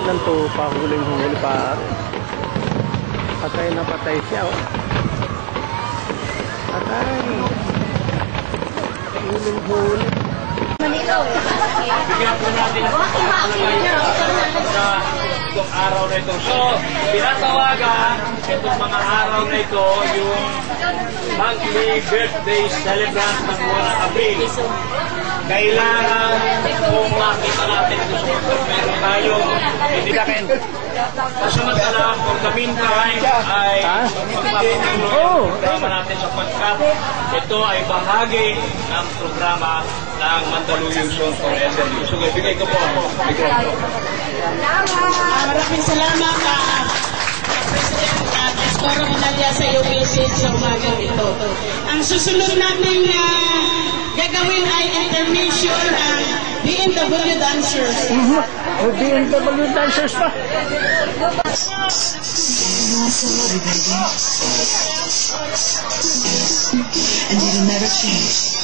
Nanto pa huling-huli pa. Patay na patay siya. Oh. Patay. Huling-huli. Manila. Bigyan po natin ang sa itong araw na ito. So, pinatawagan itong mga araw na ito yung monthly birthday celebrant ng buwan ng Abril. Kailangan kung makita natin ito sa mga meron tayo, hindi ka rin. Kasamantala, kung the meantime ay magpapatuloy ang programa natin sapagkat ito ay bahagi ng programa ng Mandaluyong Zone for SLU. So, bigay ko po ang microphone. Maraming salamat President Pastor Manalya sa iyong message sa umagang ito. Ang susunod namin gagawin ay intermission ng BMW dancers. BMW dancers pa. And it'll never change.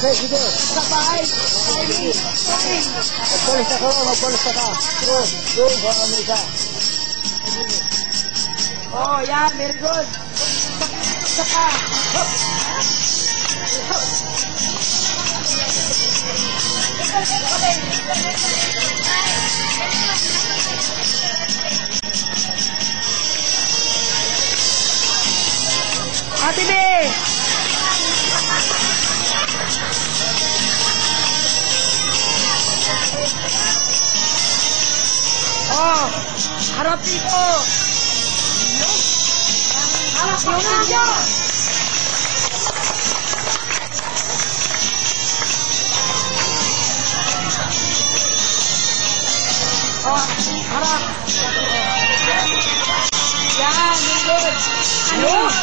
Okay, sige. Sabay! Magpolis na ka. Go, Amerika. Oh, yeah, very good. Saka. Ate B! Oh, harap dito. Harap dito. Oh, harap. Yan, good. Ayun.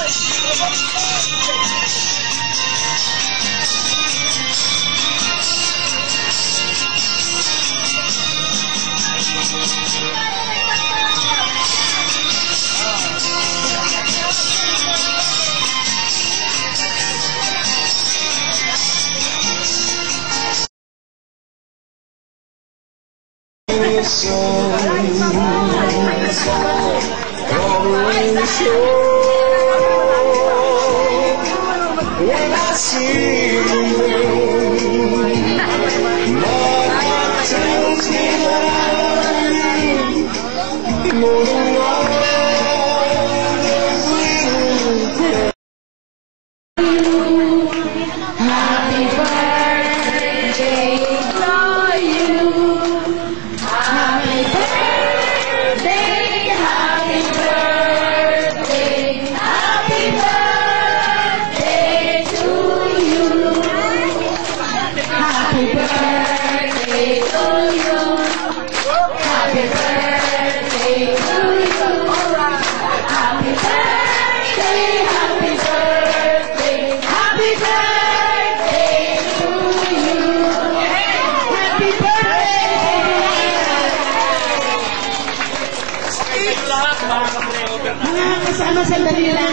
Mga kasama sa Dalila,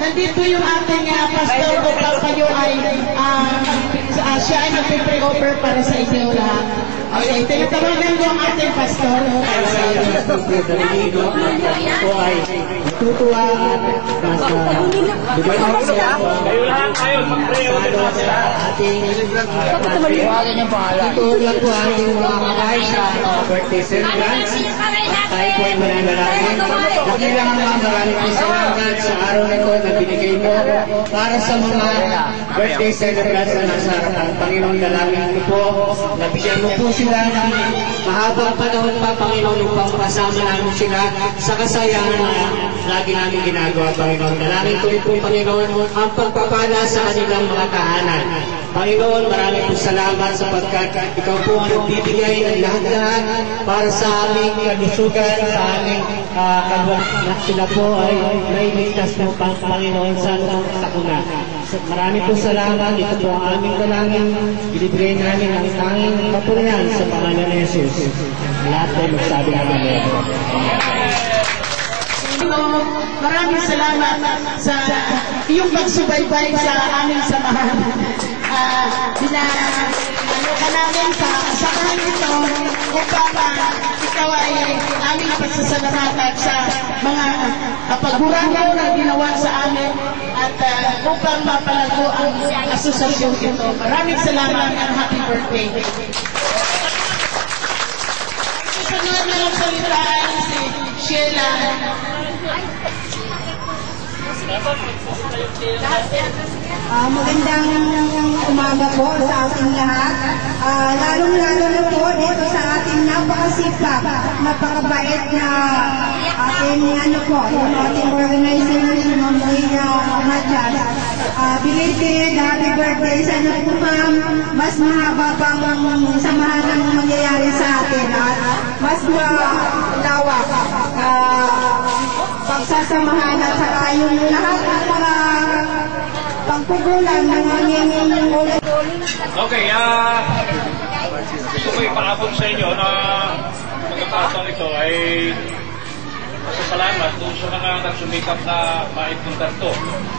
nandito yung ating pastor upang kayo ay siya ay magpe-pre-offer para sa inyo lahat. Okay, tinatawagan ko ang ating pastor. Po ay tutuwa at bigyan ng saya Kayo lahat, kayo, mag-pray ulit naman sila. ating ituon lang po ating mga kamay sa birthday celebrants. Tayo po ay mananalangin. Nakilangan mga maraming salamat sa araw na ito na binigay mo para sa mga birthday celebrants na nasa harapan. Panginoon, dalangin ko po, nabigyan mo po sila ng mahabang panahon pa, Panginoon, upang kasama namin sila sa kasayahan na lagi namin ginagawa, Panginoon. Dalangin ko rin po, Panginoon, ang pagpapala sa kanilang mga tahanan. Panginoon, maraming po salamat sapagkat ikaw po ang nagbibigay ng lahat-lahat para sa aming kalusugan, sa aming kalwat na sila po ay nailigtas mo pang Panginoon sa anumang sakuna. Maraming po salamat. Ito po ang aming dalangin. Binibigay namin ang tanging kapurihan sa pangalan ni Jesus. Lahat ay magsabi namin ito. Maraming salamat sa iyong pagsubaybay sa aming samahan. Ano ka namin sa samahan ito upang ikaw ay aming pagsasalamatan sa mga pagburano na ginawa sa amin at upang mapalago ang asosasyon ito. Maraming salamat at happy birthday. Sunod na lang salitaan si Sheila. Magandang umaga po sa ating lahat. Lalong-lalo na po dito sa ating napakasipag, napakabait na ating yung ating organizer, si Ma'am Rina Majas. Belated happy birthday sa inyo po, ma'am. Mas mahaba pang samahan ang mangyayari sa atin at mas malawak pagsasamahan at saka yung lahat ng mga pagpugulan ng mangyayari ulit. Okay, gusto ko ipaabot sa inyo na pagkakataon ito ay pasasalamat doon sa mga nagsumikap na maitungkar to.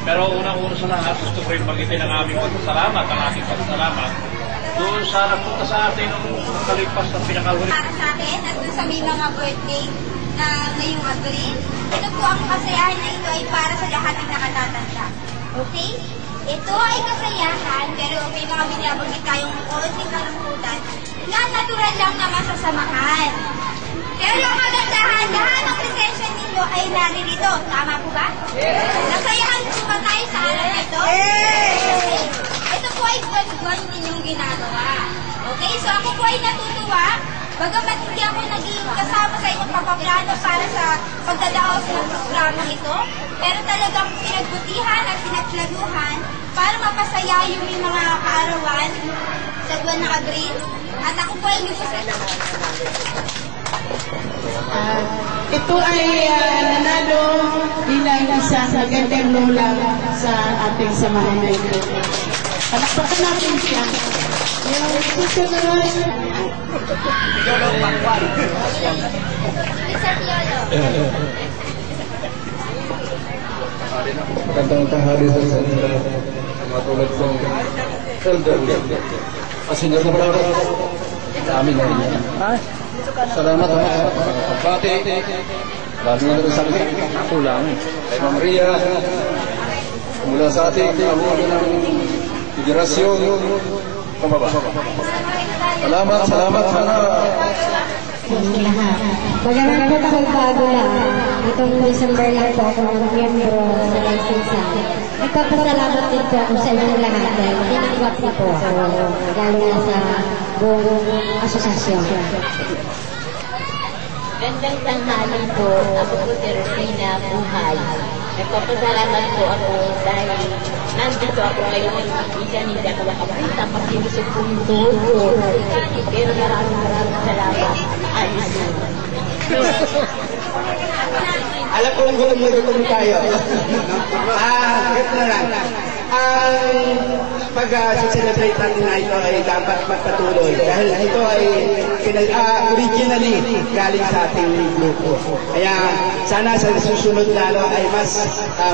Pero unang-una sa lahat, gusto ko rin magitin ang aming pagsasalamat, ang aking pagsasalamat doon sa nagpunta sa atin ng kalipas ng pinakahuli. Para sa atin at doon sa may mga birthday na ngayong April, ito po ang kasayahan na ito ay para sa lahat ng nakatatanda. Okay? Ito ay kasayahan, pero may mga binabanggit tayong konting kalungkutan na natural lang na masasamahan. Pero yung kagandahan, lahat ng presensya ninyo ay naririto. Tama po ba? Nasayahan po ba tayo sa araw nito? Ito po ay buwan-buwan ninyong ginagawa. Okay? So ako po ay natutuwa. Bagamat hindi ako naging kasama sa inyong papaplano para sa pagdadaos ng programang ito, pero talagang pinagbutihan at pinagplanuhan para mapasaya yung mga kaarawan sa buwan ng Abril. At ako po ay nagsasalita. Ito ay nanalo bilang isang magandang lola sa ating samahan na ito. Palakpakan natin siya. Yung susunod. Magandang tanghali sa inyo, mga tulad kong elder. Senyor na pala, amin na rin. Salamat pati. Lalo na rin sa akin. Kulang. Kay Ma'am Ria, mula sa ating abuno ng federasyon, pababa. Salamat sana. Bagamat po ako bago lang, itong December lang po ako mag-miyembro sa license. Nagpapasalamat din po ako sa inyong lahat dahil tinanggap na po ako, lalo na sa buong asosasyon. Gandang tanghali po, ako po si Rosina Buhay. Nagpapasalamat po ako dahil nandito ako ngayon, hindi ako makapunta kasi gusto kong tulog. Pero maraming salamat. Ayos na. Alam ko lang gutom tayo. Ganito na lang. pag-celebrate natin na ito ay dapat magpatuloy dahil ito ay originally galing sa ating grupo. Kaya sana sa susunod lalo ay mas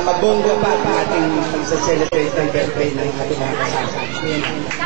mabongga pa ang ating pag-celebrate ng birthday ng ating mga kasama.